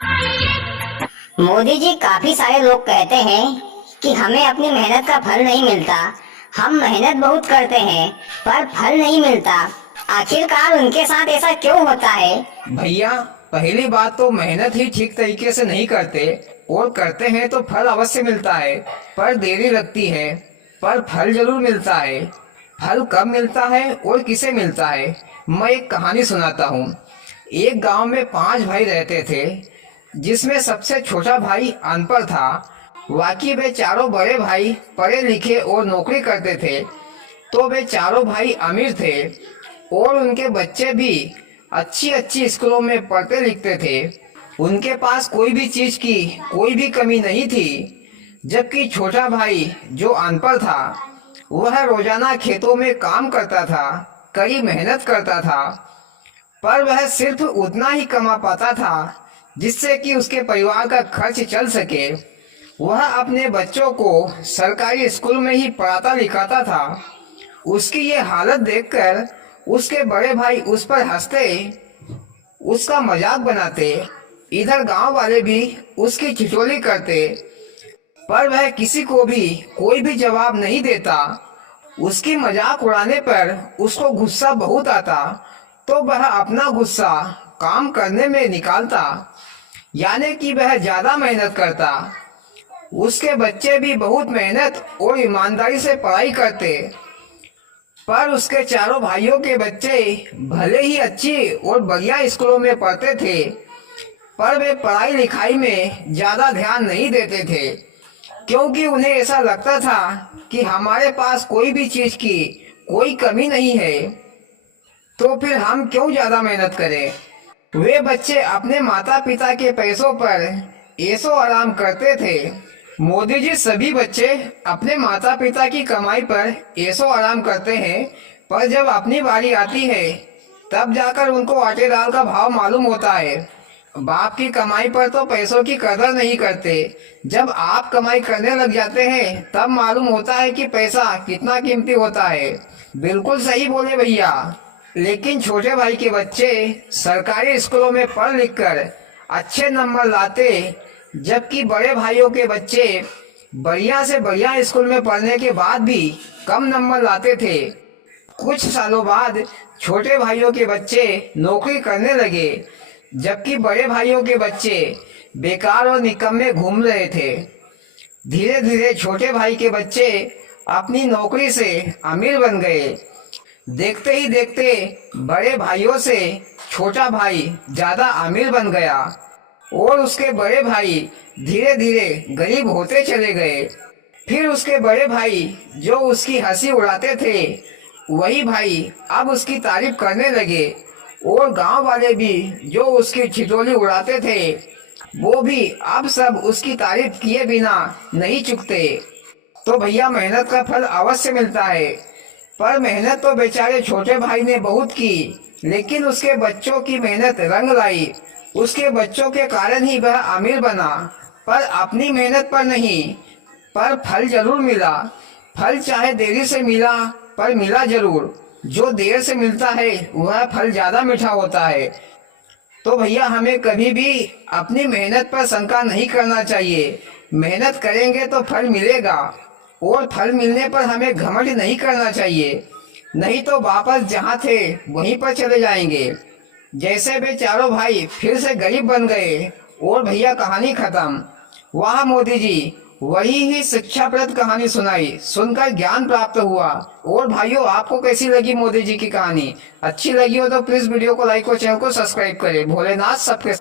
मोदी जी, काफी सारे लोग कहते हैं कि हमें अपनी मेहनत का फल नहीं मिलता। हम मेहनत बहुत करते हैं पर फल नहीं मिलता। आखिरकार उनके साथ ऐसा क्यों होता है? भैया, पहली बात तो मेहनत ही ठीक तरीके से नहीं करते, और करते हैं तो फल अवश्य मिलता है, पर देरी लगती है। पर फल जरूर मिलता है। फल कब मिलता है और किसे मिलता है, मैं एक कहानी सुनाता हूँ। एक गांव में 5 भाई रहते थे, जिसमें सबसे छोटा भाई अनपढ़ था। बाकी वे चारों बड़े भाई पढ़े लिखे और नौकरी करते थे। तो वे चारों भाई अमीर थे और उनके बच्चे भी अच्छी अच्छी स्कूलों में पढ़ते लिखते थे। उनके पास कोई भी चीज की कोई भी कमी नहीं थी। जबकि छोटा भाई जो अनपढ़ था, वह रोजाना खेतों में काम करता था, कड़ी मेहनत करता था, पर वह सिर्फ उतना ही कमा पाता था जिससे कि उसके परिवार का खर्च चल सके। वह अपने बच्चों को सरकारी स्कूल में ही पढ़ाता लिखाता था। उसकी ये हालत देखकर उसके बड़े भाई उस पर हंसते, उसका मजाक बनाते। इधर गांव वाले भी उसकी ठिठोली करते, पर वह किसी को भी कोई भी जवाब नहीं देता। उसकी मजाक उड़ाने पर उसको गुस्सा बहुत आता, तो वह अपना गुस्सा काम करने में निकालता, यानी कि वह ज्यादा मेहनत करता। उसके बच्चे भी बहुत मेहनत और ईमानदारी से पढ़ाई करते, पर उसके चारों भाइयों के बच्चे भले ही अच्छी और बढ़िया स्कूलों में पढ़ते थे, पर वे पढ़ाई लिखाई में ज्यादा ध्यान नहीं देते थे, क्योंकि उन्हें ऐसा लगता था कि हमारे पास कोई भी चीज की कोई कमी नहीं है, तो फिर हम क्यों ज्यादा मेहनत करें। वे बच्चे अपने माता पिता के पैसों पर ऐशो आराम करते थे। मोदी जी, सभी बच्चे अपने माता पिता की कमाई पर ऐशो आराम करते हैं, पर जब अपनी बारी आती है तब जाकर उनको आटे दाल का भाव मालूम होता है। बाप की कमाई पर तो पैसों की कदर नहीं करते। जब आप कमाई करने लग जाते हैं तब मालूम होता है कि पैसा कितना कीमती होता है। बिल्कुल सही बोले भैया। लेकिन छोटे भाई के बच्चे सरकारी स्कूलों में पढ़ लिख कर अच्छे नंबर लाते, जबकि बड़े भाइयों के बच्चे बढ़िया से बढ़िया स्कूल में पढ़ने के बाद भी कम नंबर लाते थे। कुछ सालों बाद छोटे भाइयों के बच्चे नौकरी करने लगे, जबकि बड़े भाइयों के बच्चे बेकार और निकम्मे घूम रहे थे। धीरे धीरे छोटे भाई के बच्चे अपनी नौकरी से अमीर बन गए। देखते ही देखते बड़े भाइयों से छोटा भाई ज्यादा अमीर बन गया, और उसके बड़े भाई धीरे धीरे गरीब होते चले गए। फिर उसके बड़े भाई जो उसकी हंसी उड़ाते थे, वही भाई अब उसकी तारीफ करने लगे, और गांव वाले भी जो उसकी ठिठोली उड़ाते थे, वो भी अब सब उसकी तारीफ किए बिना नहीं चुकते। तो भैया, मेहनत का फल अवश्य मिलता है, पर मेहनत तो बेचारे छोटे भाई ने बहुत की, लेकिन उसके बच्चों की मेहनत रंग लाई। उसके बच्चों के कारण ही वह अमीर बना, पर अपनी मेहनत पर नहीं। पर फल जरूर मिला। फल चाहे देरी से मिला, पर मिला जरूर। जो देर से मिलता है वह फल ज्यादा मीठा होता है। तो भैया, हमें कभी भी अपनी मेहनत पर शंका नहीं करना चाहिए। मेहनत करेंगे तो फल मिलेगा, और फल मिलने पर हमें घमंड नहीं करना चाहिए, नहीं तो वापस जहाँ थे वहीं पर चले जाएंगे। जैसे वे चारों भाई फिर से गरीब बन गए, और भैया कहानी खत्म। वाह मोदी जी, वही ही शिक्षाप्रद कहानी सुनाई, सुनकर ज्ञान प्राप्त हुआ। और भाइयों, आपको कैसी लगी मोदी जी की कहानी? अच्छी लगी हो तो प्लीज वीडियो को लाइक और चैनल को सब्सक्राइब करें। भोलेनाथ सबके